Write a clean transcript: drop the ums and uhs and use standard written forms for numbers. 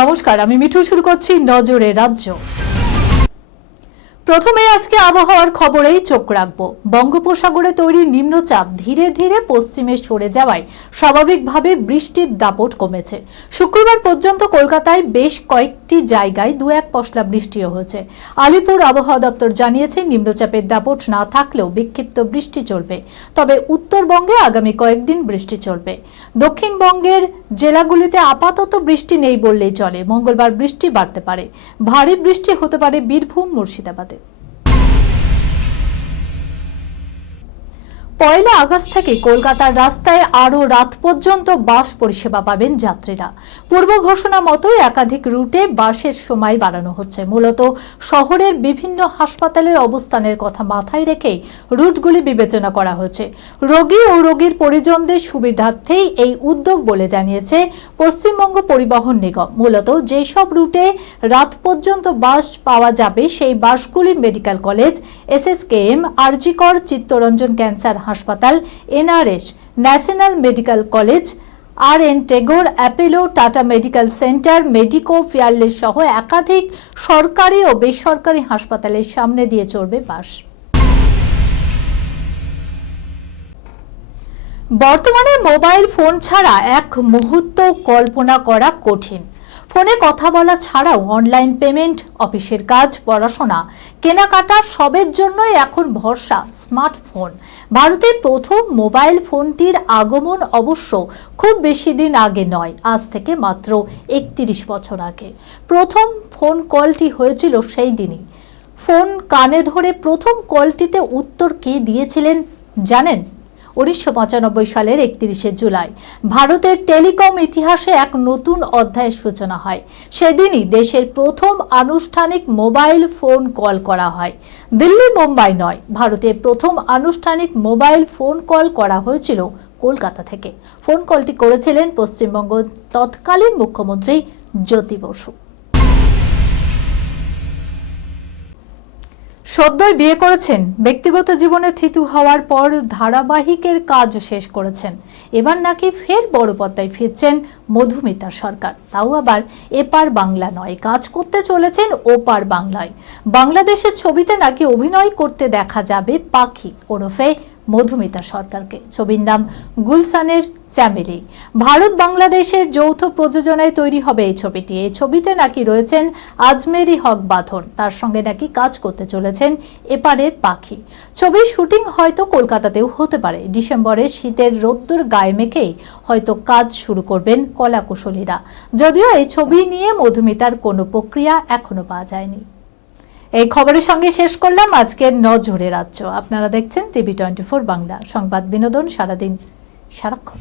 নমস্কার, আমি মিঠু। শুরু করছি নজরে রাজ্য। প্রথমে আজকে আবহাওয়ার খবরেই চোখ রাখব। বঙ্গোপসাগরে তৈরি নিম্নচাপ ধীরে ধীরে পশ্চিমে সরে যাওয়ায় স্বাভাবিকভাবে বৃষ্টির দাপট কমেছে। শুক্রবার পর্যন্ত কলকাতায় বেশ কয়েকটি জায়গায় দু এক পশলা বৃষ্টিও হয়েছে। আলিপুর আবহাওয়া দপ্তর জানিয়েছে, নিম্নচাপের দাপট না থাকলেও বিক্ষিপ্ত বৃষ্টি চলবে। তবে উত্তরবঙ্গে আগামী কয়েকদিন বৃষ্টি চলবে। দক্ষিণবঙ্গের জেলাগুলিতে আপাতত বৃষ্টি নেই বললেই চলে। মঙ্গলবার বৃষ্টি বাড়তে পারে। ভারী বৃষ্টি হতে পারে বীরভূম, মুর্শিদাবাদে। 1 আগস্ট থেকে কলকাতার রাস্তায় আরও রাত পর্যন্ত বাস পরিষেবা পাবেন যাত্রীরা। পূর্ব ঘোষণা মতোই একাধিক রুটে বাসের সময় বাড়ানো হচ্ছে। মূলত শহরের বিভিন্ন হাসপাতালের অবস্থানের কথা মাথায় রেখেই রুটগুলি বিবেচনা করা হয়েছে। রোগী ও রোগীর পরিজনদের সুবিধার্থেই এই উদ্যোগ বলে জানিয়েছে পশ্চিমবঙ্গ পরিবহন নিগম। মূলত যেসব রুটে রাত পর্যন্ত বাস পাওয়া যাবে সেই বাসগুলি মেডিকেল কলেজ, SSKM, আরজি কর, চিত্তরঞ্জন ক্যান্সার হাসপাতাল, NRS, national medical college, RN Tagore, Apollo, tata medical centre, medico, fearless সহ একাধিক সরকারি ও বেসরকারি হাসপাতালের সামনে দিয়ে চলবে বাস। বর্তমানে মোবাইল ফোন ছাড়া এক মুহূর্ত কল্পনা করা কঠিন। ফোনে কথা বলা ছাড়াও অনলাইন পেমেন্ট, অফিসের কাজ, পড়াশোনা, কেনাকাটা সবের জন্যই এখন ভরসা স্মার্টফোন। ভারতের প্রথম মোবাইল ফোনটির আগমন অবশ্য খুব বেশি দিন আগে নয়, আজ থেকে মাত্র 31 বছর আগে। প্রথম ফোন কলটি হয়েছিল সেই দিনই। ফোন কানে ধরে প্রথম কলটিতে উত্তর কে দিয়েছিলেন জানেন? 1995 সালের 31শে জুলাই ভারতের টেলিকম ইতিহাসে এক নতুন অধ্যায়ের সূচনা হয়। সেদিনই দেশের প্রথম আনুষ্ঠানিক মোবাইল ফোন কল করা হয়। দিল্লি, মুম্বাই নয়, ভারতের প্রথম আনুষ্ঠানিক মোবাইল ফোন কল করা হয়েছিল কলকাতা থেকে। ফোন কলটি করেছিলেন পশ্চিমবঙ্গ তৎকালীন মুখ্যমন্ত্রী জ্যোতি বসু। সদ্যই বিয়ে করেছেন, ব্যক্তিগত জীবনে থিতু হওয়ার পর ধারাবাহিকের কাজ শেষ করেছেন। এবার নাকি ফের বড় পর্দায় ফিরছেন মধুমিতা সরকার, তাও আবার এপার বাংলা নয়, কাজ করতে চলেছেন ওপার বাংলায়। বাংলাদেশের ছবিতে নাকি অভিনয় করতে দেখা যাবে পাখি ওরফে মধুমিতা সরকারকে। ছবির নাম গুলশানের চ্যামেলি। ভারত বাংলাদেশের যৌথ প্রযোজনায় তৈরি হবে এই ছবিটি। এই ছবিতে নাকি রয়েছেন আজমেরি হক বাঁধন, তার সঙ্গে নাকি কাজ করতে চলেছেন এপারের পাখি। ছবির শুটিং হয়তো কলকাতাতেও হতে পারে। ডিসেম্বরে শীতের রোদ্দুর গায়ে মেখেই হয়তো কাজ শুরু করবেন কলাকুশলীরা। যদিও এই ছবি নিয়ে মধুমিতার কোনো প্রক্রিয়া এখনো পাওয়া যায়নি। এই খবরের সঙ্গে শেষ করলাম আজকের নজরে রাজ্য। আপনারা দেখছেন TV24 বাংলা, সংবাদ বিনোদন সারাদিন সারাক্ষণ।